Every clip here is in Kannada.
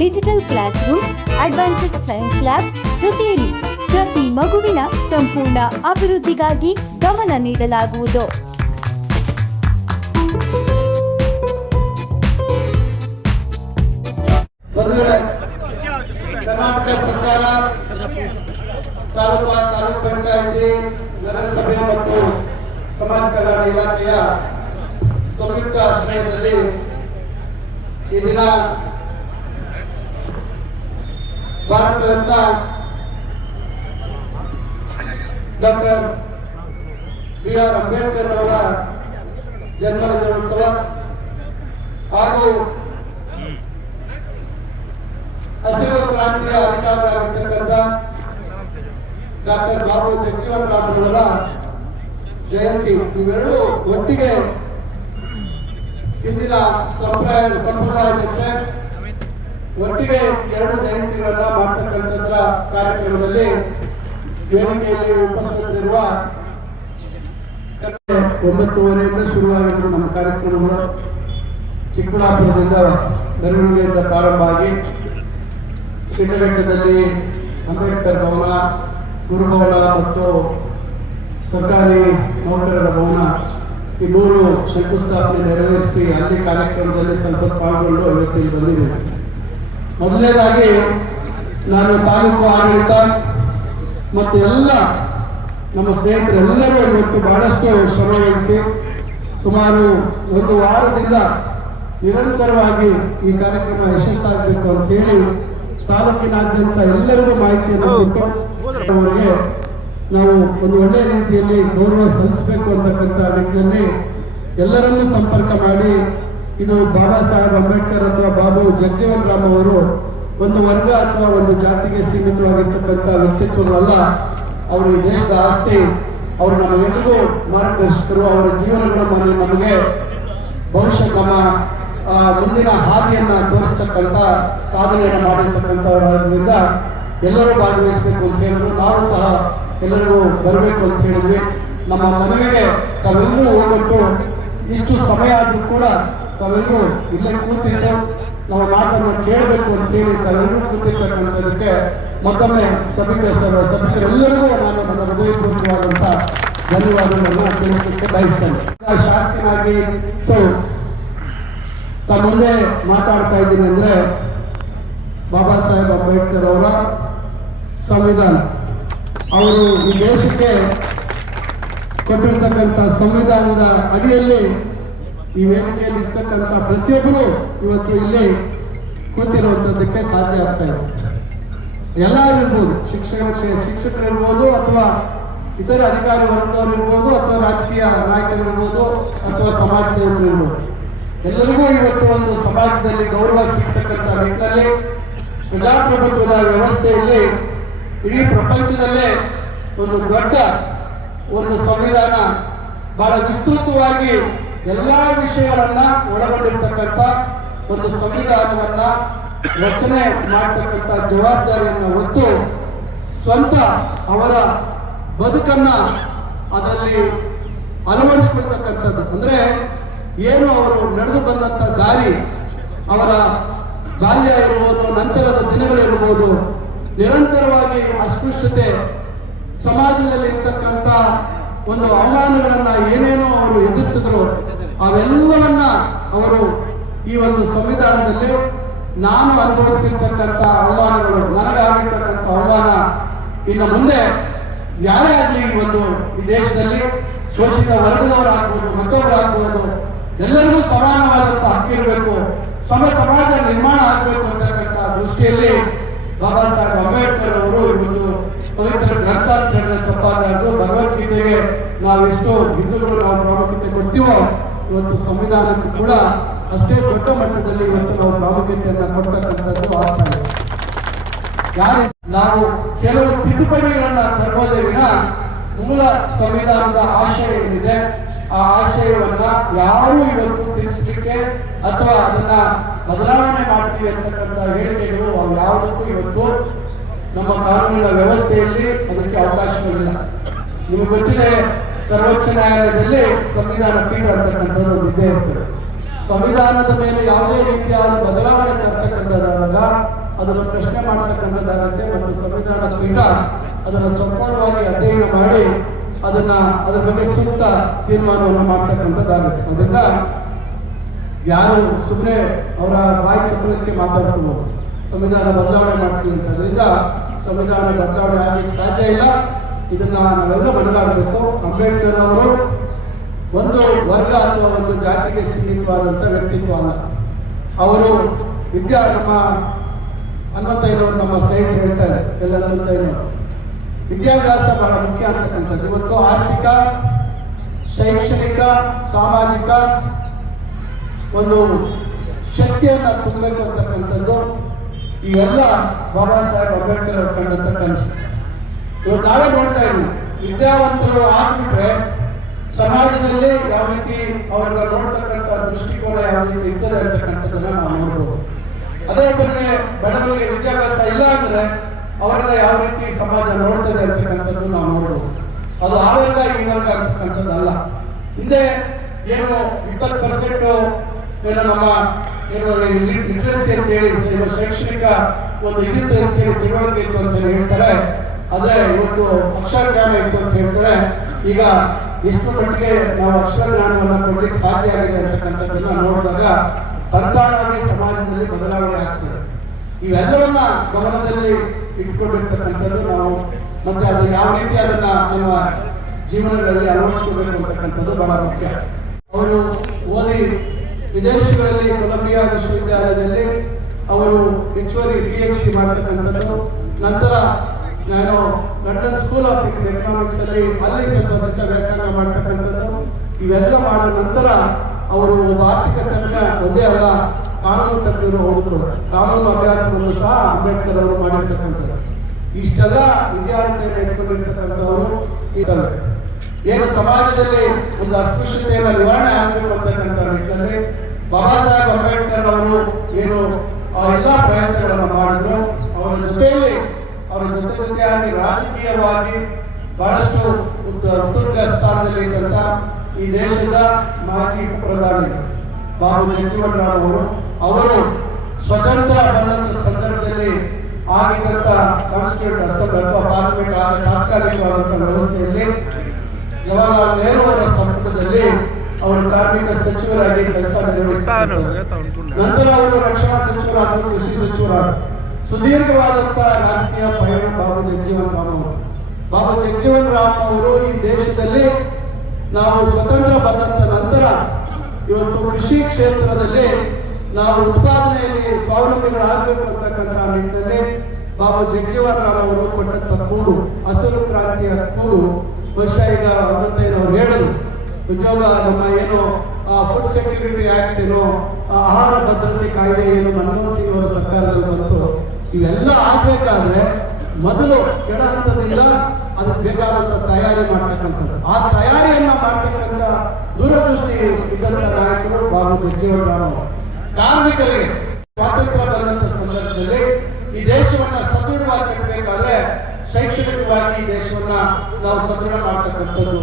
digital classroom advanced science lab ಜೊತೆಯಲ್ಲಿ ಪ್ರತಿ ಮಗುವಿನ ಸಂಪೂರ್ಣ ಅಭಿವೃದ್ಧಿಗಾಗಿ ಗಮನ ನೀಡಲಾಗುವುದು ಮೊದಲನೇ ಕರ್ನಾಟಕ ಸರ್ಕಾರ ತಾಲೂಕು ತಾಲೂಕು ಪಂಚಾಯಿತಿ ನಗರಸಭೆ ಮತ್ತು ಸಮಾಜ ಕಲ್ಯಾಣ ಇಲಾಖೆಯ ಸಂಯುಕ್ತ ಆಶ್ರಯದಲ್ಲಿ ಈ ದಿನ Bharat Ratna doctor B R Ambedkar ಅವರ ಜನ್ಮ ದಿನೋತ್ಸವ ಹಾಗೂ ಹಸಿರು ಕ್ರಾಂತಿಯ ಅಧಿಕಾರಿಯಾಗಿರ್ತಕ್ಕಂಥ ಡಾಕ್ಟರ್ ಬಾಬು ಜಗಜೀವನ್ ಅವರ ಜಯಂತಿ. ಇವೆರಡು ಒಟ್ಟಿಗೆ ಹಿಂದಿನ ಸಂಪ್ರದಾಯ ಸಂಪ್ರದಾಯಕ್ಕೆ ಒಟ್ಟಿಗೆ ಎರಡು ಜಯಂತಿಗಳನ್ನ ಮಾಡ್ತಕ್ಕಂಥ ಕಾರ್ಯಕ್ರಮದಲ್ಲಿ ವೇದಿಕೆಯಲ್ಲಿ ಉಪಸ್ಥಿತರಿರುವ ಒಂಬತ್ತುವರೆಯಿಂದ ಶುರುವಾಗಿರುವ ನಮ್ಮ ಕಾರ್ಯಕ್ರಮಗಳು ಚಿಕ್ಕಬಳ್ಳಾಪುರದಿಂದ ಮೆರವಣಿಗೆಯಿಂದ ಪ್ರಾರಂಭ ಆಗಿ ಶಿಡ್ಡಘಟ್ಟದಲ್ಲಿ ಅಂಬೇಡ್ಕರ್ ಭವನ, ಗುರುಭವನ ಮತ್ತು ಸರ್ಕಾರಿ ನೌಕರರ ಭವನ ಈ ಮೂರು ಶಂಕುಸ್ಥಾಪನೆ ನೆರವೇರಿಸಿ ಅಲ್ಲಿ ಕಾರ್ಯಕ್ರಮದಲ್ಲಿ ಸ್ವಲ್ಪ ಪಾಲ್ಗೊಂಡು ಇವತ್ತಿಗೆ ಬಂದಿದ್ದೇನೆ ಮೊದಲನೇದಾಗಿ ನಾನು ತಾಲೂಕು ಆಡಳಿತ ಮತ್ತು ಎಲ್ಲ ನಮ್ಮ ಸ್ನೇಹಿತರೆಲ್ಲರೂ ಇವತ್ತು ಬಹಳಷ್ಟು ಶ್ರಮವಹಿಸಿ ಸುಮಾರು ಒಂದು ವಾರದಿಂದ ನಿರಂತರವಾಗಿ ಈ ಕಾರ್ಯಕ್ರಮ ಯಶಸ್ಸಾಗಬೇಕು ಅಂತ ಹೇಳಿ ತಾಲೂಕಿನಾದ್ಯಂತ ಎಲ್ಲರಿಗೂ ಮಾಹಿತಿಯನ್ನು ಅವರಿಗೆ ನಾವು ಒಂದು ಒಳ್ಳೆಯ ರೀತಿಯಲ್ಲಿ ಗೌರವ ಸಲ್ಲಿಸಬೇಕು ಅಂತಕ್ಕಂಥ ನಿಟ್ಟಿನಲ್ಲಿ ಎಲ್ಲರನ್ನೂ ಸಂಪರ್ಕ ಮಾಡಿ ಇದು ಬಾಬಾ ಸಾಹೇಬ್ ಅಂಬೇಡ್ಕರ್ ಅಥವಾ ಬಾಬು ಜಗಜೀವನ್ ರಾಮ್ ಅವರು ಒಂದು ವರ್ಗ ಅಥವಾ ಒಂದು ಜಾತಿಗೆ ಸೀಮಿತವಾಗಿರ್ತಕ್ಕಂಥ ವ್ಯಕ್ತಿತ್ವಗಳಲ್ಲ ಅವರು ಈ ದೇಶದ ಆಸ್ತಿ, ಅವರು ನಮಗೆಲ್ಲರಿಗೂ ಮಾರ್ಗದರ್ಶಕರು, ಅವರ ಜೀವನಗಳು ನಮಗೆ ಬಹುಶಃ ನಮ್ಮ ಮುಂದಿನ ಹಾದಿಯನ್ನ ತೋರಿಸ್ತಕ್ಕಂಥ ಸಾಧನೆಯನ್ನು ಮಾಡಿರ್ತಕ್ಕಂಥವರಾದ್ರಿಂದ ಎಲ್ಲರೂ ಭಾಗವಹಿಸಬೇಕು ಅಂತ ಹೇಳಿದ್ರು. ನಾವು ಸಹ ಎಲ್ಲರಿಗೂ ಬರಬೇಕು ಅಂತ ಹೇಳಿದ್ವಿ. ನಮ್ಮ ಮನವಿಗೆ ತಾವೆಲ್ಲರೂ ಹೋಗಬೇಕು ಇಷ್ಟು ಸಮಯ ಆದ್ರೂ ಕೂಡ ತಾವೆಲ್ಲರೂ ಇಲ್ಲೇ ಕೂತಿದ್ದು. ನಾವು ಮಾತನ್ನು ಕೇಳಬೇಕು ಅಂತ ಹೇಳಿ ತಾವೆಲ್ಲರೂ ಮತ್ತೊಮ್ಮೆ ಸಭಿಕ ಸಭಿಕರೆಲ್ಲರಿಗೂ ನಾನು ನನ್ನ ಹೃದಯಪೂರ್ವಕವಾದಂಥ ಧನ್ಯವಾದಗಳನ್ನು ತಿಳಿಸಲಿಕ್ಕೆ ಬಯಸ್ತೇನೆ. ಶಾಸಕನಾಗಿ ತಮ್ಮ ಮುಂದೆ ಮಾತಾಡ್ತಾ ಇದ್ದೀನಿ ಅಂದ್ರೆ ಬಾಬಾ ಸಾಹೇಬ್ ಅಂಬೇಡ್ಕರ್ ಅವರ ಸಂವಿಧಾನ. ಅವರು ಈ ದೇಶಕ್ಕೆ ಕೊಟ್ಟಿರ್ತಕ್ಕಂಥ ಸಂವಿಧಾನದ ಅಡಿಯಲ್ಲಿ ಈ ವೇದಿಕೆಯಲ್ಲಿ ಇರ್ತಕ್ಕಂಥ ಪ್ರತಿಯೊಬ್ಬರು ಇವತ್ತು ಇಲ್ಲಿ ಕೂತಿರುವಂತದ್ದಕ್ಕೆ ಸಾಧ್ಯ ಆಗ್ತಾ ಇದೆ. ಎಲ್ಲರೂ ಇರ್ಬೋದು ಶಿಕ್ಷಣ ಕ್ಷೇ- ಶಿಕ್ಷಕರು ಇರ್ಬೋದು ಅಥವಾ ಇತರ ಅಧಿಕಾರಿ ವರ್ಗದವರು ಇರ್ಬೋದು ಅಥವಾ ರಾಜಕೀಯ ನಾಯಕರು ಇರ್ಬೋದು ಅಥವಾ ಸಮಾಜ ಸೇವಕರು ಇರ್ಬೋದು. ಎಲ್ಲರಿಗೂ ಇವತ್ತು ಒಂದು ಸಮಾಜದಲ್ಲಿ ಗೌರವ ಸಿಗ್ತಕ್ಕಂಥ ನಿಟ್ಟಿನಲ್ಲಿ ಪ್ರಜಾಪ್ರಭುತ್ವದ ವ್ಯವಸ್ಥೆಯಲ್ಲಿ ಇಡೀ ಪ್ರಪಂಚದಲ್ಲೇ ಒಂದು ದೊಡ್ಡ ಒಂದು ಸಂವಿಧಾನ ಬಹಳ ವಿಸ್ತೃತವಾಗಿ ಎಲ್ಲಾ ವಿಷಯಗಳನ್ನ ಒಳಗೊಂಡಿರ್ತಕ್ಕಂಥ ಒಂದು ಸಂವಿಧಾನವನ್ನ ರಚನೆ ಮಾಡತಕ್ಕಂಥ ಜವಾಬ್ದಾರಿಯನ್ನು ಹೊತ್ತು ಸ್ವಂತ ಅವರ ಬದುಕನ್ನ ಅದರಲ್ಲಿ ಅಳವಡಿಸ್ಕೊಳ್ತಕ್ಕಂಥದ್ದು. ಅಂದ್ರೆ ಏನು ಅವರು ನಡೆದು ಬಂದಂತ ದಾರಿ, ಅವರ ಬಾಲ್ಯ ಇರ್ಬೋದು, ನಂತರದ ದಿನಗಳಿರ್ಬೋದು ನಿರಂತರವಾಗಿ ಅಸ್ಪೃಶ್ಯತೆ ಸಮಾಜದಲ್ಲಿ ಇರ್ತಕ್ಕಂಥ ಒಂದು ಅವಮಾನಗಳನ್ನ ಏನೇನೋ ಅವರು ಎದುರಿಸಿದ್ರು ಅವೆಲ್ಲವನ್ನ ಅವರು ಈ ಒಂದು ಸಂವಿಧಾನದಲ್ಲಿ ನಾನು ಅನುಭವಿಸಿರ್ತಕ್ಕಂಥ ಅವಮಾನಗಳು, ನನಗಾಗಿರ್ತಕ್ಕಂಥ ಅವಮಾನ. ಇನ್ನು ಮುಂದೆ ಯಾರೇ ಆಗಲಿ ಈ ಒಂದು ಈ ದೇಶದಲ್ಲಿ ಶೋಷಿತ ವರ್ಗದವರಾಗ್ಬೋದು ಮತ್ತೊಬ್ಬರಾಗ್ಬೋದು ಎಲ್ಲರಿಗೂ ಸಮಾನವಾದಂತಹ ಹಕ್ಕಿರಬೇಕು ಸಮ ಸಮಾಜ ನಿರ್ಮಾಣ ಆಗಬೇಕು ಅಂತಕ್ಕಂಥ ದೃಷ್ಟಿಯಲ್ಲಿ ಬಾಬಾ ಸಾಹೇಬ್ ಅಂಬೇಡ್ಕರ್ ಅವರು ಇವತ್ತು ಪವಿತ್ರ ಗ್ರಂಥಾಚರಣೆ ತಪ್ಪಾಗಲಾರ್ದು ಭಗವದ್ಗೀತೆಗೆ ನಾವೆಷ್ಟು ಹಿಂದೂಗಳು ನಾವು ಪ್ರಾಮುಖ್ಯತೆ ಕೊಡ್ತೀವೋ ಇವತ್ತು ಸಂವಿಧಾನಕ್ಕೂ ಕೂಡ ಅಷ್ಟೇ ದೊಡ್ಡ ಮಟ್ಟದಲ್ಲಿ ಇವತ್ತು ನಾವು ಪ್ರಾಮುಖ್ಯತೆಯನ್ನು ಕೊಡ್ತಕ್ಕಂಥದ್ದು ಆಗ್ತಾ ಇದೆ. ಯಾರು ನಾವು ಕೆಲವು ತಿದ್ದುಪಡಿಗಳನ್ನ ತರುವುದೇ ವಿನ ಮೂಲ ಸಂವಿಧಾನದ ಆಶಯ ಏನಿದೆ, ಆ ಆಶಯವನ್ನ ಯಾರು ಇವತ್ತು ತಿಳಿಸ್ಲಿಕ್ಕೆ ಅಥವಾ ಅದನ್ನ ಬದಲಾವಣೆ ಮಾಡ್ತೀವಿ ಅಂತಕ್ಕಂಥ ಹೇಳಿಕೆಗಳು ಅವು ಯಾವುದಕ್ಕೂ ಇವತ್ತು ನಮ್ಮ ಕಾನೂನಿನ ವ್ಯವಸ್ಥೆಯಲ್ಲಿ ಅದಕ್ಕೆ ಅವಕಾಶಗಳಿಲ್ಲ. ನಿಮಗೆ ಗೊತ್ತಿದೆ ಸರ್ವೋಚ್ಚ ನ್ಯಾಯಾಲಯದಲ್ಲಿ ಸಂವಿಧಾನ ಪೀಠ ಅಂತಕ್ಕಂಥದ್ದು ಇದ್ದೇ ಇರ್ತದೆ. ಸಂವಿಧಾನದ ಮೇಲೆ ಯಾವುದೇ ರೀತಿಯಾದ ಬದಲಾವಣೆ ತರ್ತಕ್ಕಂಥದ್ದಾದಾಗ ಅದನ್ನು ಪ್ರಶ್ನೆ ಮಾಡ್ತಕ್ಕಂಥದ್ದಾಗತ್ತೆ ಮತ್ತು ಸಂವಿಧಾನ ಪೀಠ ಅದನ್ನು ಸಂಪೂರ್ಣವಾಗಿ ಅಧ್ಯಯನ ಮಾಡಿ ಅದನ್ನ ಅದರ ಬಗ್ಗೆ ಸೂಕ್ತ ತೀರ್ಮಾನವನ್ನು ಮಾಡ್ತಕ್ಕಂಥದ್ದಾಗುತ್ತೆ. ಅದರಿಂದ ಯಾರು ಸುಮ್ಮನೆ ಅವರ ಬಾಯಿ ಚಪ್ಪಲಕ್ಕೆ ಮಾತಾಡ್ಬೋದು ಸಂವಿಧಾನ ಬದಲಾವಣೆ ಮಾಡ್ತೀವಿ ಅಂತ ಅದರಿಂದ ಸಂವಿಧಾನ ಬದಲಾವಣೆ ಆಗಲಿಕ್ಕೆ ಸಾಧ್ಯ ಇಲ್ಲ. ಇದನ್ನ ನಾವೆಲ್ಲ ಬದಲಾಗಬೇಕು. ಅಂಬೇಡ್ಕರ್ ಅವರು ಒಂದು ವರ್ಗ ಅಥವಾ ಒಂದು ಜಾತಿಗೆ ಸೀಮಿತವಾದಂಥ ವ್ಯಕ್ತಿತ್ವ ಅಲ್ಲ. ಅವರು ವಿದ್ಯಾ ನಮ್ಮ ಹನುಮಂತಯ್ಯನವರು ನಮ್ಮ ಸ್ನೇಹಿತರು ಹೇಳ್ತಾರೆ, ಎಲ್ಲ ಹನುಮಂತಯ್ಯನವರು ವಿದ್ಯಾಭ್ಯಾಸ ಬಹಳ ಮುಖ್ಯ ಅಂತಕ್ಕಂಥದ್ದು. ಇವತ್ತು ಆರ್ಥಿಕ, ಶೈಕ್ಷಣಿಕ, ಸಾಮಾಜಿಕ ಒಂದು ಶಕ್ತಿಯನ್ನ ತುಂಬಬೇಕು ಅಂತಕ್ಕಂಥದ್ದು. ಇವೆಲ್ಲ ಬಾಬಾ ಸಾಹೇಬ್ ಅಂಬೇಡ್ಕರ್ ಅವ್ರು ಕಂಡಂತ ಕನಸು. ಇವತ್ತು ನಾವೇ ನೋಡ್ತಾ ಇದ್ದೀವಿ. ವಿದ್ಯಾವಂತರು ಆಗ್ಬಿಟ್ರೆ ಸಮಾಜದಲ್ಲಿ ಯಾವ ರೀತಿ ಅವರನ್ನ ನೋಡ್ತಕ್ಕಂಥ ದೃಷ್ಟಿಕೋನ ಯಾವ ರೀತಿ ಇರ್ತದೆ ಅಂತಕ್ಕಂಥದ್ದನ್ನ ನಾವು ನೋಡ್ಬೋದು. ಅದೇ ಬಗ್ಗೆ ಬಡವರಿಗೆ ವಿದ್ಯಾಭ್ಯಾಸ ಇಲ್ಲ ಅಂದ್ರೆ ಅವರನ್ನ ಯಾವ ರೀತಿ ಸಮಾಜ ನೋಡ್ತದೆ ಅಂತಕ್ಕಂಥದ್ದು ನಾವು ನೋಡ್ಬೋದು. ಅದು ಆ ವರ್ಗ ಈ ವರ್ಗ ಅಂತಕ್ಕಂಥದ್ದಲ್ಲ. ಹಿಂದೆ ಏನು ಇಪ್ಪತ್ತು ಪರ್ಸೆಂಟ್ ಏನು ನಮ್ಮ ಏನು ಲಿಟ್ರಸಿ ಅಂತ ಹೇಳಿ ಶೈಕ್ಷಣಿಕ ಒಂದು ಇದಿತ್ತು ಅಂತ ಹೇಳಿ ತಿಳುವಳಿಕೆ ಅಂತ ಹೇಳಿ ಹೇಳ್ತಾರೆ. ಆದ್ರೆ ಇವತ್ತು ಅಕ್ಷರ ಜ್ಞಾನ ಇತ್ತು ಅಂತ ಹೇಳ್ತಾರೆ. ಈಗ ಎಷ್ಟು ಮಟ್ಟಿಗೆ ನಾವು ಅಕ್ಷರ ಜ್ಞಾನವನ್ನು ಕೊಡ್ಲಿಕ್ಕೆ ಸಾಧ್ಯ ಆಗಿದೆ ಅಂತಕ್ಕಂಥದ್ದನ್ನ ನೋಡಿದಾಗ ತಂತಾನಾಗಿ ಸಮಾಜದಲ್ಲಿ ಬದಲಾವಣೆ ಆಗ್ತದೆ. ಇವೆಲ್ಲವನ್ನ ಗಮನದಲ್ಲಿ ಇಟ್ಕೊಂಡಿರ್ತಕ್ಕಂಥದ್ದು ನಾವು ಮತ್ತೆ ಅದು ಯಾವ ರೀತಿ ಅದನ್ನ ನಮ್ಮ ಜೀವನದಲ್ಲಿ ಅಳವಡಿಸ್ಕೋಬೇಕು ಅಂತಕ್ಕಂಥದ್ದು ಬಹಳ ಮುಖ್ಯ. ಅವರು ಓದಿ ವಿದೇಶಗಳಲ್ಲಿ ಕೊಲಂಬಿಯಾ ವಿಶ್ವವಿದ್ಯಾಲಯದಲ್ಲಿ ಅವರು ಹೆಚ್ಚುವರಿ ಪಿ ಎಚ್ ಡಿ ಮಾಡ್ತಕ್ಕಂಥದ್ದು. ನಂತರ ನಾನು ಲಂಡನ್ ಸ್ಕೂಲ್ ಆಫ್ ಎಕನಾಮಿಕ್ಸ್ ಅಲ್ಲಿ ಅಲ್ಲಿ ಸ್ವಲ್ಪ ದಿವಸ ವ್ಯಾಸಂಗ ಮಾಡ್ತಕ್ಕಂಥದ್ದು. ಇವೆಲ್ಲ ಮಾಡಿದ ನಂತರ ಅವರು ಒಬ್ಬ ಆರ್ಥಿಕ ತಜ್ಞ ಒಂದೇ ಅಲ್ಲ, ಕಾನೂನು ತಜ್ಞರು ಅವರು ಕಾನೂನು ಅಭ್ಯಾಸವನ್ನು ಸಹ ಅಂಬೇಡ್ಕರ್ ಅವರು ಮಾಡಿರ್ತಕ್ಕಂಥದ್ದು. ಇಷ್ಟೆಲ್ಲ ವಿದ್ಯಾರ್ಥಿಯನ್ನು ಇಟ್ಕೊಂಡಿರ್ತಕ್ಕಂಥವರು ಇದ್ದಾವೆ ಏನು ಸಮಾಜದಲ್ಲಿ ಒಂದು ಅಸ್ಪೃಶ್ಯತೆಯನ್ನು ನಿವಾರಣೆ ಆಗಬೇಕು ಅಂತಕ್ಕಂಥ ನಿಟ್ಟಿನಲ್ಲಿ ಬಾಬಾ ಸಾಹೇಬ್ ಅಂಬೇಡ್ಕರ್ ಅವರು ಏನು ಎಲ್ಲ ಪ್ರಯತ್ನಗಳನ್ನು ಮಾಡಿದ್ರು. ಅವರ ಜೊತೆಯಲ್ಲಿ ಅವರ ಜೊತೆ ಜೊತೆಯಾಗಿ ರಾಜಕೀಯವಾಗಿ ಬಹಳಷ್ಟು ಉತ್ತ- ಉತ್ತುಂಗ ಸ್ಥಾನದಲ್ಲಿ ಇದ್ದಂತ ಈ ದೇಶದ ಮಾಜಿ ಪ್ರಧಾನಿ ಬಾಬು ಜಗಜೀವನರಾವ್ ಅವರು ಅವರು ಸ್ವತಂತ್ರ ಬಂದಂತ ಸಂದರ್ಭದಲ್ಲಿ ಆಗಿದ್ದಂತ ಕಾನ್ಸ್ಟಿಟ್ಯೂಟ್ ಅಸೆಂಬ್ಲಿ ಅಥವಾ ಪಾರ್ಲಿಮೆಂಟ್ ಆದ ತಾತ್ಕಾಲಿಕವಾದಂತಹ ವ್ಯವಸ್ಥೆಯಲ್ಲಿ ಜವಾಹರ್ಲಾಲ್ ನೆಹರು ಅವರ ಸಂಪುಟದಲ್ಲಿ ಅವರು ಕಾರ್ಮಿಕ ಸಚಿವರಾಗಿ ಕೆಲಸ ನಿರ್ವಹಿಸ್ತಾರೆ ನಂತರ ಅವರು ರಕ್ಷಣಾ ಸಚಿವರಾದರು, ಕೃಷಿ ಸಚಿವರಾದರು. ಸುದೀರ್ಘವಾದಂತ ರಾಜಕೀಯ ಪಯಣ ಬಾಬು ಜಗಜೀವನ್ ರಾಮ್ ಅವರು. ಬಾಬು ಜಗಜೀವನ್ ರಾಮ್ ಅವರು ಈ ದೇಶದಲ್ಲಿ ನಾವು ಸ್ವತಂತ್ರ ಬಂದಂತ ನಂತರ ಇವತ್ತು ಕೃಷಿ ಕ್ಷೇತ್ರದಲ್ಲಿ ನಾವು ಉತ್ಪಾದನೆಯಲ್ಲಿ ಸ್ವಾವಲಂಬಿಗಳಾಗಬೇಕು ಅಂತಕ್ಕಂಥ ನಿಟ್ಟಿನಲ್ಲಿ ಬಾಬು ಜಗಜೀವನ್ ರಾಮ್ ಅವರು ಕೊಟ್ಟಂತ ಕೂಡು, ಹಸಿರು ಕ್ರಾಂತಿಯ ಕೂಡು, ಬಹುಶಃ ಈಗ ಅವರು ಹೇಳಿದ್ರು. ಉದ್ಯೋಗ, ನಮ್ಮ ಏನು ಫುಡ್ ಸೆಕ್ಯೂರಿಟಿ ಆಕ್ಟ್ ಏನು ಆಹಾರ ಭದ್ರತೆ ಕಾಯ್ದೆ ಏನು ಮನಮೋಹನ್ ಸಿಂಗ್ ಅವರ ಸರ್ಕಾರದಲ್ಲಿ ಬಂತು. ಇವೆಲ್ಲ ಆಗ್ಬೇಕಾದ್ರೆ ಮೊದಲು ಕೆಡ ಹಂತದಿಂದ ಅದಕ್ಕೆ ಬೇಕಾದಂತ ತಯಾರಿ ಮಾಡ್ತಕ್ಕಂಥದ್ದು. ಆ ತಯಾರಿಯನ್ನ ಮಾಡ್ತಕ್ಕಂಥ ದೂರದೃಷ್ಟಿ ಇದ್ದಂತ ನಾಯಕರು ಬಾಬು ಜಗಜೀವನರಾಮ್ ಅವರು ಕಾರ್ಮಿಕರಿಗೆ ಸ್ವಾತಂತ್ರ್ಯ ಬಂದಂತ ಸಂದರ್ಭದಲ್ಲಿ ಈ ದೇಶವನ್ನ ಸದೃಢವಾಗಿ ಇಡಬೇಕಾದ್ರೆ ಶೈಕ್ಷಣಿಕವಾಗಿ ಈ ದೇಶವನ್ನ ನಾವು ಸದೃಢ ಮಾಡ್ತಕ್ಕಂಥದ್ದು.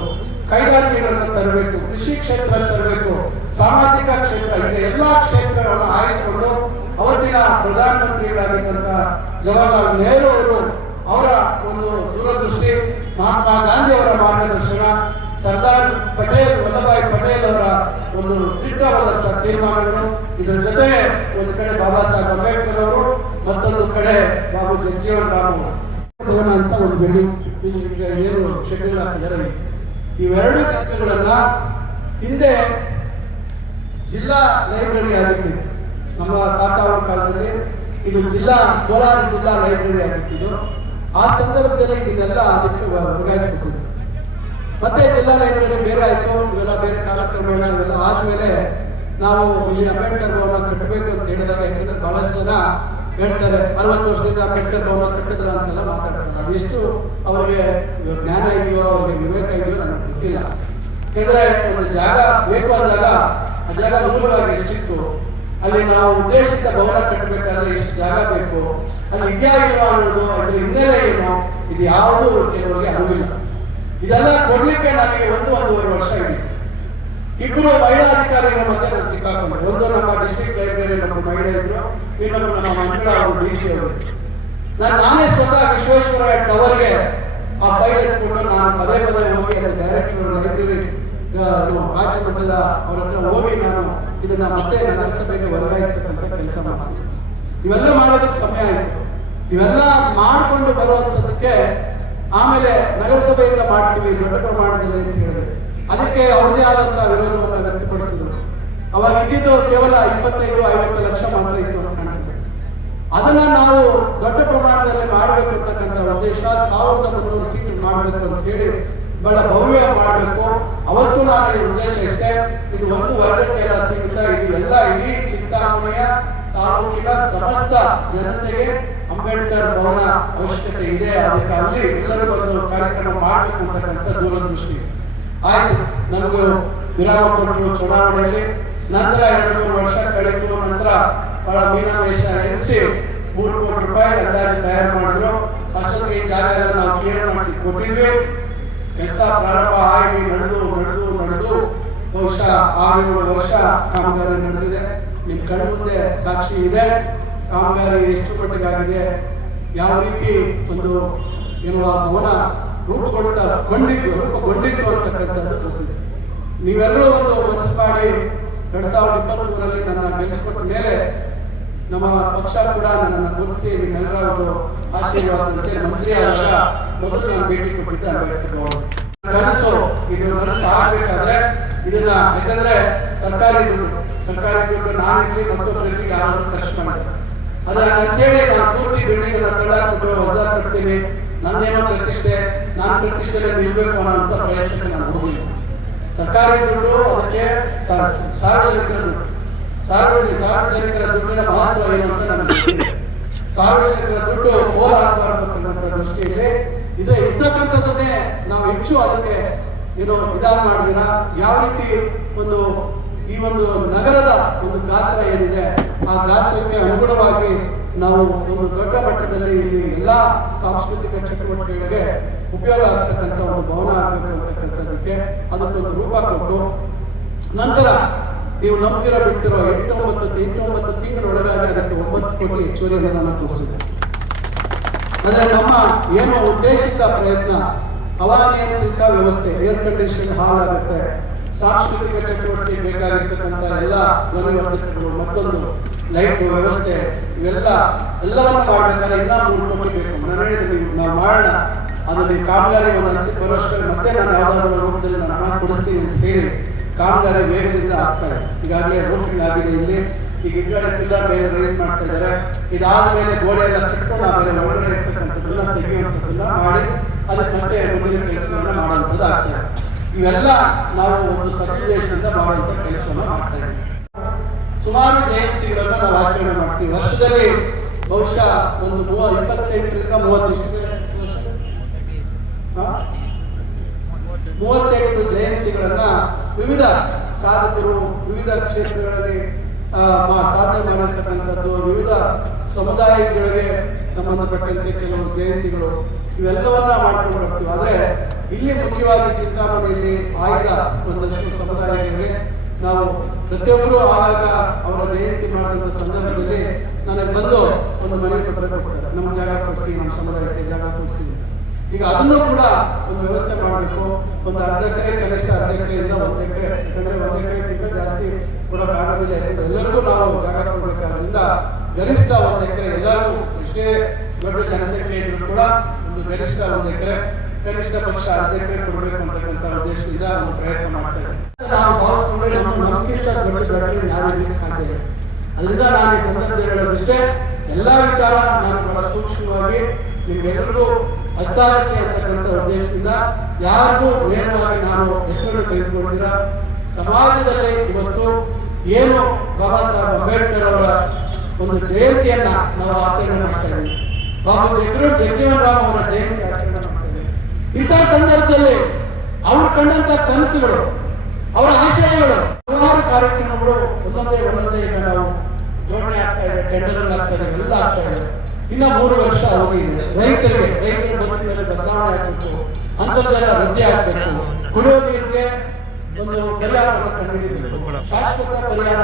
ಕೈಗಾರಿಕೆಗಳನ್ನ ತರಬೇಕು, ಕೃಷಿ ಕ್ಷೇತ್ರ ತರಬೇಕು, ಸಾಮಾಜಿಕ ಕ್ಷೇತ್ರ ಇದೆ ಎಲ್ಲಾ ಕ್ಷೇತ್ರಗಳನ್ನು ಆಯ್ದುಕೊಂಡು ಅವತ್ತಿನ ಪ್ರಧಾನಮಂತ್ರಿಗಳಾಗಿದ್ದಂತಹ ಜವಾಹರ್ಲಾಲ್ ನೆಹರು ಅವರು ಅವರ ಒಂದು ದೂರದೃಷ್ಟಿ, ಮಹಾತ್ಮ ಗಾಂಧಿ ಅವರ ಮಾರ್ಗದರ್ಶನ, ಸರ್ದಾರ್ ಪಟೇಲ್ ವಲ್ಲಭಾಯ್ ಪಟೇಲ್ ಅವರ ಒಂದು ದಿಟ್ಟವಾದಂತಹ ತೀರ್ಮಾನಗಳು. ಇದರ ಜೊತೆಗೆ ಒಂದು ಕಡೆ ಬಾಬಾ ಸಾಹೇಬ್ ಅಂಬೇಡ್ಕರ್ ಅವರು, ಮತ್ತೊಂದು ಕಡೆ ಬಾಬು ಜಗಜೀವನ್ ರಾಮ್. ಅವರು ಅಂತ ಒಂದು ಬಿಲ್ಡಿಂಗ್. ಏನು ಶೆಡ್ಯೂಲ್ ಹಾಕಿದ್ದಾರೆ? ಇವೆರಡು ಜಾಗಗಳನ್ನ ಹಿಂದೆ ಜಿಲ್ಲಾ ಲೈಬ್ರರಿ ಆಗಿತ್ತು. ನಮ್ಮ ತಾತ ಅವರ ಕಾಲದಲ್ಲಿ ಇದು ಜಿಲ್ಲಾ, ಕೋಲಾರ ಜಿಲ್ಲಾ ಲೈಬ್ರರಿ ಆಗಿತ್ತು. ಆ ಸಂದರ್ಭದಲ್ಲಿ ಇದನ್ನೆಲ್ಲ ಅದಕ್ಕೆ ವರ್ಗಾಯಿಸ್ಬಿಟ್ಟಿದ್ರು. ಮತ್ತೆ ಜಿಲ್ಲಾ ಲೈಬ್ರರಿ ಬೇರೆ ಆಯ್ತು. ಇವೆಲ್ಲ ಬೇರೆ ಕಾಲಕ್ರಮೇಣ ಇವೆಲ್ಲ ಆದ್ಮೇಲೆ ನಾವು ಇಲ್ಲಿ ಅಂಬೇಡ್ಕರ್ ಭವನ ಕಟ್ಟಬೇಕು ಅಂತ ಹೇಳಿದಾಗ ಯಾಕಂದ್ರೆ ಬಹಳಷ್ಟು ಜನ ಹೇಳ್ತಾರೆ, ಅರವತ್ತು ವರ್ಷದಿಂದ ಅಂಬೇಡ್ಕರ್ ಭವನ ಕಟ್ಟಿದ್ರ ಅಂತೆಲ್ಲ ಮಾತಾಡ್ತಾರೆ. ಅದು ಅವರಿಗೆ ಜ್ಞಾನ ಇದೆಯೋ, ಅವರಿಗೆ ವಿವೇಕ ಇದೆಯೋ ನನಗೆ ಗೊತ್ತಿಲ್ಲ. ಯಾಕಂದರೆ ಒಂದು ಜಾಗ ಬೇಕು ಅಂದಾಗ ಆ ಜಾಗ ಮೂಲವಾಗಿ ಎಷ್ಟಿತ್ತು? ಅಲ್ಲಿ ನಾವು ಉದ್ದೇಶಿತ ಗೌರವ ಕಟ್ಟಬೇಕಾದ್ರೆ ಎಷ್ಟು ಜಾಗ ಬೇಕು? ಅಲ್ಲಿ ಇದೆಯಾ ಇಲ್ವಾ ಅನ್ನೋದು, ಅದ್ರ ಹಿನ್ನೆಲೆ ಏನು? ಇದು ಯಾವುದೂ ಕೆಲವರಿಗೆ ಅರಿವಿಲ್ಲ. ಇದೆಲ್ಲ ಕೊಡ್ಲಿಕ್ಕೆ ನನಗೆ ಒಂದು ಒಂದೂವರೆ ವರ್ಷ ಇದೆ ಇಬ್ಬರು ಮಹಿಳಾ ಅಧಿಕಾರಿಗಳ ಮಧ್ಯೆ ನಾನು ಸಿಕ್ಕಾಕೊಂಡೆ. ಒಂದು ನಮ್ಮ ಡಿಸ್ಟ್ರಿಕ್ಟ್ ಲೈಬ್ರರಿ ನಮ್ಮ ಮಹಿಳೆ ಇದ್ರು ನಮ್ಮ ಮಹಿಳಾ ಅವರು, ಡಿ ಸಿ ಅವರು. ನಾನು ನಾನೇ ಸ್ವತಃ ವಿಶ್ವೇಶ್ವರ ಟವರ್ಗೆ ಆ ಫೈಲ್ ಎತ್ಕೊಂಡು ನಾನು ಪದೇ ಪದೇ ಹೋಗಿ ಅದು ಡೈರೆಕ್ಟರ್ ಲೈಬ್ರರಿ ರಾಜ್ಯ ಅವ್ರ ಹೋಗಿ ನಾನು ಇದನ್ನ ಮತ್ತೆ ನಗರಸಭೆಗೆ ವರ್ಗಾಯಿಸ್ತಕ್ಕಂಥ ಕೆಲಸ ಮಾಡಿಸ್ತೀನಿ ಇವೆಲ್ಲ ಮಾಡೋದಕ್ಕೆ ಸಮಯ ಆಯಿತು. ಇವೆಲ್ಲ ಮಾಡಿಕೊಂಡು ಬರುವಂಥದ್ದಕ್ಕೆ ಆಮೇಲೆ ನಗರಸಭೆಯಿಂದ ಮಾಡ್ತೀವಿ, ದೊಡ್ಡ ಪ್ರಮಾಣದಲ್ಲಿ ಅಂತ ಹೇಳಿದೆ. ಅದಕ್ಕೆ ಅವ್ರದೇ ಆದಂತಹ ವಿರೋಧವನ್ನು ವ್ಯಕ್ತಪಡಿಸಿದ್ರು. ಅವಾಗ ಇದ್ದಿದ್ದು ಕೇವಲ ಇಪ್ಪತ್ತೈದು, ಐವತ್ತು ಲಕ್ಷ ಮಾತ್ರ ಇತ್ತು ಅದನ್ನ ನಾವು ದೊಡ್ಡ ಪ್ರಮಾಣದಲ್ಲಿ ಮಾಡಬೇಕು ಅಂತಕ್ಕಂಥ ಉದ್ದೇಶ ಸಾವಿರದ ಮುನ್ನೂರು ಸೀಟ್ ಮಾಡಬೇಕು ಅಂತ ಹೇಳಿ ಬಹಳ ಭವ್ಯ ಮಾಡಬೇಕು. ಅವತ್ತು ನಾನು ಈ ಉದ್ದೇಶ ಇಷ್ಟೇ, ಇದು ಒಂದು ವರ್ಗಕ್ಕೆಲ್ಲ ಸೀಮಿತ ಇದು ಎಲ್ಲ ಇಡೀ ಚಿಂತಾಮಣಿಯ ತಾಲೂಕಿನ ಸಮಸ್ತ ಜನತೆಗೆ ಅಂಬೇಡ್ಕರ್ ಭವನ ಅವಶ್ಯಕತೆ ಇದೆ. ಅದಕ್ಕೆ ಅಲ್ಲಿ ಎಲ್ಲರೂ ಒಂದು ಕಾರ್ಯಕ್ರಮ ಮಾಡಬೇಕು ಅಂತಕ್ಕಂಥ ದೂರದೃಷ್ಟಿ. ಆಯ್ತು ನಮಗೂ ವಿರಾಮ ಕೊಟ್ಟರು ಚುನಾವಣೆಯಲ್ಲಿ ನಂತರ ಎರಡು ಮೂರು ವರ್ಷ ಕಳೆಯಿತು. ನಂತರ ಬಹಳ ಮೀನಾವೇಶ ಎನಿಸಿ ಮೂರು ಕೋಟಿ ರೂಪಾಯಿ ಅಂದಾಜು ತಯಾರು ಮಾಡಿದ್ರು. ಅಷ್ಟೊತ್ತಿಗೆ ಜಾಗ ಎಲ್ಲ ನಾವು ಕ್ಲಿಯರ್ ಮಾಡಿಸಿ ಕೊಟ್ಟಿದ್ವಿ. ಕೆಲಸ ಪ್ರಾರಂಭ ಆಗಿ ನಡೆದು ನಡೆದು ನಡೆದು ಬಹುಶಃ ಏಳು ವರ್ಷ ಕಾಮಗಾರಿ ನಡೆದಿದೆ. ನಿಮ್ಮ ಕಣ್ಣ ಮುಂದೆ ಸಾಕ್ಷಿ ಇದೆ. ಕಾಮಗಾರಿ ಎಷ್ಟು ಮಟ್ಟಿಗಾಗಿದೆ, ಯಾವ ರೀತಿ ಒಂದು ಏನು ಆ ಭವನ ರೂಪುಗೊಳ್ತಾ ಕೊಂಡಿದ್ದು ರೂಪುಗೊಂಡಿತ್ತು ಅಂತಕ್ಕಂಥದ್ದು ಗೊತ್ತಿದೆ. ನೀವೆಲ್ಲರೂ ಒಂದು ಮನಸ್ಸು ಮಾಡಿ, ಎರಡ್ ಸಾವಿರದ ಇಪ್ಪತ್ತ್ ಮೂರರಲ್ಲಿ ನನ್ನ ಗೆಲ್ಸ್ಕೊಟ್ಟ ಮೇಲೆ ನಮ್ಮ ಪಕ್ಷ ಕೂಡ ನನ್ನನ್ನು ಗುರುತಿಸಿ ನಿಮ್ಮೆಲ್ಲರ ಒಂದು ಮಂತ್ರಿ ಆದಾಗ ಮೊದಲು ನಾನು ಭೇಟಿ ಕೊಟ್ಟಿದ್ದೆ ಕನಸು, ಇದು ಕನಸು. ಆಗ್ಬೇಕಾದ್ರೆ ಇದನ್ನ, ಯಾಕಂದ್ರೆ ಸರ್ಕಾರಿ ದುಡ್ಡು ಸರ್ಕಾರಿ ದುಡ್ಡು ನಾನಿರ್ಲಿ ಮತ್ತೊಬ್ಬರಲ್ಲಿ ಯಾರಾದ್ರೂ ಖರ್ಚು ಮಾಡಿದೆ ಅದರ ಅಂತೇಳಿ ನಾನು ಪೂರ್ತಿ ಬಿಲ್ಡಿಂಗ್ ಅನ್ನ ಕೊಟ್ಟು ಹೊಸ ಕಟ್ತೀನಿ ನಂದೇನೋ ಪ್ರತಿಷ್ಠೆ, ನಾನು ಪ್ರತಿಷ್ಠೆ ನಿಲ್ಬೇಕು ಅನ್ನೋ ಪ್ರಯತ್ನಕ್ಕೆ ನಾನು ಹೋಗಿಲ್ಲ. ಸರ್ಕಾರಿ ದುಡ್ಡು ಅದಕ್ಕೆ ಸಾರ್ವಜನಿಕರ ದುಡ್ಡು. ಸಾರ್ವಜನಿಕ ಸಾರ್ವಜನಿಕರ ದುಡ್ಡಿನ ಮಹತ್ವ ಏನು ಅಂತ ನಮಗೆ. ಸಾರ್ವಜನಿಕರ ದುಡ್ಡು ಹೋಲ್ ಆಗಬಾರ್ದು ಅಂತಕ್ಕಂಥ ದೃಷ್ಟಿಯಲ್ಲಿ ಇದು ಇರ್ತಕ್ಕಂಥದ್ದನ್ನೇ ನಾವು ಹೆಚ್ಚು ಅದಕ್ಕೆ, ಏನು ಇದಾಗಿ ಮಾಡಿದಿರ ಯಾವ ರೀತಿ ಒಂದು ಈ ಒಂದು ನಗರದ ಒಂದು ಗಾತ್ರ ಏನಿದೆ, ಆ ಗಾತ್ರಕ್ಕೆ ಅನುಗುಣವಾಗಿ ನಾವು ಒಂದು ದೊಡ್ಡ ಮಟ್ಟದಲ್ಲಿ ಇಲ್ಲಿ ಎಲ್ಲಾ ಸಾಂಸ್ಕೃತಿಕ ಚಟುವಟಿಕೆಗಳಿಗೆ ಉಪಯೋಗ ಆಗ್ತಕ್ಕಂಥ ಒಂದು ಭವನ ಆಗಬೇಕು ಅಂತಕ್ಕಂಥದ್ದಕ್ಕೆ ಅದಕ್ಕೊಂದು ರೂಪ ಕೊಟ್ಟು ನಂತರ ನೀವು ನಂಬ್ತಿರೋ ಬಿಡ್ತಿರೋ, ಎಂಟೊಂಬತ್ತು ಎಂಟೊಂಬತ್ತು ಎಂಟು ಒಂಬತ್ತು ತಿಂಗಳೊಳಗಾಗಿ ಅದಕ್ಕೆ ಒಂಬತ್ತು ಕೋಟಿ ಹೆಚ್ಚುವರಿ ಅನುದಾನ ಕೊಡಿಸಿದೆ ಆದರೆ ನಮ್ಮ ಏನು ಉದ್ದೇಶಿತ ಪ್ರಯತ್ನ ಹವಾನಿಯಂತ್ರಿತ ವ್ಯವಸ್ಥೆ ಏರ್ ಕಂಡೀಷನ್ ಹಾಲ್ ಆಗುತ್ತೆ ಸಾಂಸ್ಕೃತಿಕ ಚಟುವಟಿಕೆ ಬೇಕಾಗಿರ್ತಕ್ಕಂಥ ಎಲ್ಲ ಧ್ವನಿವರ್ಧಕಗಳು ಮತ್ತೊಂದು ಲೈಟ್ ವ್ಯವಸ್ಥೆ, ಇವೆಲ್ಲ, ಎಲ್ಲವನ್ನು ಮಾಡಬೇಕಾದ್ರೆ ಇನ್ನೂ ಮೂರು ಕೋಟಿ ಬೇಕು. ನಾನು ನೀವು ನಾವು ಮಾಡೋಣ. ಅದು ನೀವು ಕಾಮಗಾರಿ ಒಂದು ಬರೋಷ್ಟರಲ್ಲಿ ಮತ್ತೆ ನಾನು ಯಾವ್ದಾದ್ರು ರೂಪದಲ್ಲಿ ನಾನು ಹಣ ಕೊಡಿಸ್ತೀನಿ ಅಂತ ಹೇಳಿ ಕಾಮಗಾರಿ ವೇಗದಿಂದ ಆಗ್ತಾ ಇದೆ. ಈಗಾಗಲೇ ರೋಫಿಂಗ್ ಆಗಿದೆ ಇಲ್ಲಿ. ಈಗ ಹಿಂಗಡೆಲ್ಲ ಮೇಲೆ ರೈಸ್ ಮಾಡ್ತಾ ಇದ್ದಾರೆ. ಇದಾದ ಮೇಲೆ ಎಲ್ಲ ಕಟ್ಕೊಂಡು ಆಮೇಲೆ ಒಳಗಡೆ ಇರ್ತಕ್ಕಂಥದ್ದನ್ನ ತೆಗೆಯುವಂಥದ್ದನ್ನ ಮಾಡಿ ಅದಕ್ಕೆ ಮತ್ತೆ ಮುಂದಿನ ಕೆಲಸವನ್ನು ಮಾಡುವಂಥದ್ದು ಆಗ್ತಾ ಇವೆಲ್ಲ ನಾವು ಒಂದು ಸದುದ್ದೇಶದಿಂದ ಮಾಡುವಂಥ ಕೆಲಸವನ್ನು ಮಾಡ್ತಾ ಇದ್ದೀವಿ. ಸುಮಾರು ಜಯಂತಿಗಳನ್ನ ನಾವು ಆಚರಣೆ ಮಾಡ್ತೀವಿ. ವರ್ಷದಲ್ಲಿ ಬಹುಶಃ ಒಂದು ಮೂವ ಇಪ್ಪತ್ತೆಂಟರಿಂದ ಮೂವತ್ತು? ಮೂವತ್ತೆಂಟು ಜಯಂತಿಗಳನ್ನ ವಿವಿಧ ಸಾಧಕರು, ವಿವಿಧ ಕ್ಷೇತ್ರಗಳಲ್ಲಿ ಸಾಧನೆ ಮಾಡಿರ್ತಕ್ಕಂಥದ್ದು, ವಿವಿಧ ಸಮುದಾಯಗಳಿಗೆ ಸಂಬಂಧಪಟ್ಟಂತೆ ಕೆಲವು ಜಯಂತಿಗಳು, ಇವೆಲ್ಲವನ್ನ ಮಾಡ್ಕೊಂಡು ಬರ್ತೀವಿ. ಆದ್ರೆ, ಇಲ್ಲಿ ಮುಖ್ಯವಾಗಿ ಚಿಂತಾಮಣಿಯಲ್ಲಿ ಆಯ್ದ ಒಂದಷ್ಟು ಸಮುದಾಯಗಳಿಗೆ ನಾವು ಪ್ರತಿಯೊಬ್ಬರು ಆಗಾಗ ಅವರ ಜಯಂತಿ ಮಾಡಿದಂಥ ಸಂದರ್ಭದಲ್ಲಿ ನನಗೆ ಬಂದು ಒಂದು ಮನೆ ಪತ್ರ ಕೊಡ್ತಾರೆ. ನಮ್ಮ ಜಾಗ ಕೊಡಿಸಿ, ನಮ್ಮ ಸಮುದಾಯಕ್ಕೆ ಜಾಗ ಕೊಡಿಸಿ. ಈಗ ಅದನ್ನು ಕೂಡ ಒಂದು ವ್ಯವಸ್ಥೆ ಮಾಡಬೇಕು. ಒಂದು ಅರ್ಧ ಎಕರೆ, ಕನಿಷ್ಠ ಅರ್ಧ ಎಕರೆಯಿಂದ ಒಂದು ಎಕರೆ. ಯಾಕಂದ್ರೆ ಒಂದು ಎಕರೆಗಿಂತ ಜಾಸ್ತಿ ಕೊಡೋಕ್ಕಾಗೋದಿಲ್ಲ ಯಾಕಂದ್ರೆ ಎಲ್ಲರಿಗೂ ನಾವು ಜಾಗ ಕೊಡಬೇಕಾದ್ರಿಂದ ಗರಿಷ್ಠ ಒಂದು ಎಕರೆ ಎಲ್ಲರಿಗೂ, ಎಷ್ಟೇ ದೊಡ್ಡ ಜನಸಂಖ್ಯೆ ಇದ್ರು ಕೂಡ ಒಂದು ಗರಿಷ್ಠ ಒಂದು ಎಕರೆ, ಕನಿಷ್ಠ ಪಕ್ಷ ಅರ್ಧ ಎಕರೆ ಕೊಡಬೇಕು ಅಂತಕ್ಕಂಥ ಉದ್ದೇಶದಿಂದ ಒಂದು ಪ್ರಯತ್ನ ಮಾಡ್ತಾ ಇದ್ದೀವಿ ನಾವು ಭಾವಿಸ್ಕೊಂಡ್ರೆ ನಮ್ಮ ನಮ್ಗಿಂತ ದೊಡ್ಡ ದೊಡ್ಡ ಸಾಧ್ಯ ಇಲ್ಲ. ಅದರಿಂದ ನಾನು ಈ ಸಂದರ್ಭದಲ್ಲಿ ಹೇಳೋದಷ್ಟೇ ಎಲ್ಲ ವಿಚಾರ ನಾನು ಬಹಳ ಸೂಕ್ಷ್ಮವಾಗಿ ನಿಮ್ಗೆಲ್ಲರಿಗೂ ಅರ್ಥ ಇರ್ತಕ್ಕಂಥ ಉದ್ದೇಶದಿಂದ ಯಾರಿಗೂ ನೇರವಾಗಿ ನಾನು ಹೆಸರು ತೆಗೆದುಕೊಂಡಿರ ಸಮಾಜದಲ್ಲಿ ಇವತ್ತು ಏನು ಬಾಬಾ ಸಾಹೇಬ್ ಅಂಬೇಡ್ಕರ್ ಅವರ ಒಂದು ಜಯಂತಿಯನ್ನ ನಾವು ಆಚರಣೆ ಮಾಡ್ತಾ ಇದ್ದೀವಿ. ಬಾಬು ಜಗರು ಜಗಜೀವನ್ ರಾಮ್ ಅವರ ಜಯಂತಿ ಆಚರಣೆ ಇಂತಹ ಸಂದರ್ಭದಲ್ಲಿ ಅವರು ಕಂಡಂತ ಕನಸುಗಳು, ಅವರ ಆಶಯಗಳು, ಹಲವಾರು ಕಾರ್ಯಕ್ರಮಗಳು ಒಂದೊಂದೇ ಒಂದೊಂದೇ ಈಗ ನಾವು ಜೋಡಣೆ ಆಗ್ತಾ ಇದೆ ಟೆಂಡರ್ ಆಗ್ತಾ ಇದೆ ಎಲ್ಲ ಆಗ್ತಾ ಇದೆ. ಇನ್ನ ಮೂರು ವರ್ಷ ಅವಧಿ ಇದೆ ರೈತರಿಗೆ, ರೈತರ ಬದುಕಿನಲ್ಲಿ ಬದಲಾವಣೆ ಆಗಬೇಕು. ಅಂತರ್ಜಲ ವೃದ್ಧಿ ಆಗಬೇಕು. ಕುಡಿಯೋ ನೀರಿಗೆ ಒಂದು ಪರಿಹಾರವನ್ನು ಕಂಡುಹಿಡಿಯಬೇಕು ಶಾಶ್ವತ ಪರಿಹಾರ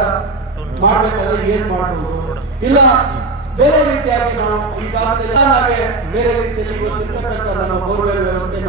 ಮಾಡ್ಬೇಕಾದ್ರೆ ಏನ್ ಮಾಡಬಹುದು ಇಲ್ಲ, ಬೇರೆ ರೀತಿಯಾಗಿ ನಾವು ಈಗಾಗಲೇ ಬೇರೆ ರೀತಿಯಲ್ಲಿ ಇವತ್ತಿರ್ತಕ್ಕಂಥ ನಮ್ಮ ಬೋರ್ವೆಲ್ ವ್ಯವಸ್ಥೆ